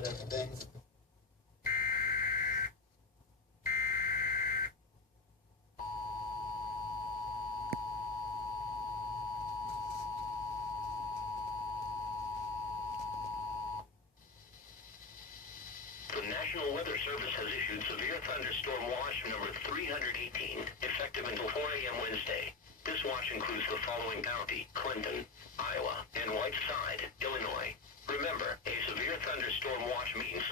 about everything. The National Weather Service has issued severe thunderstorm watch number 318, effective until 4 a.m. Wednesday. This watch includes the following county: Clinton, Iowa, and Whiteside, Illinois. Remember, a severe thunderstorm watch means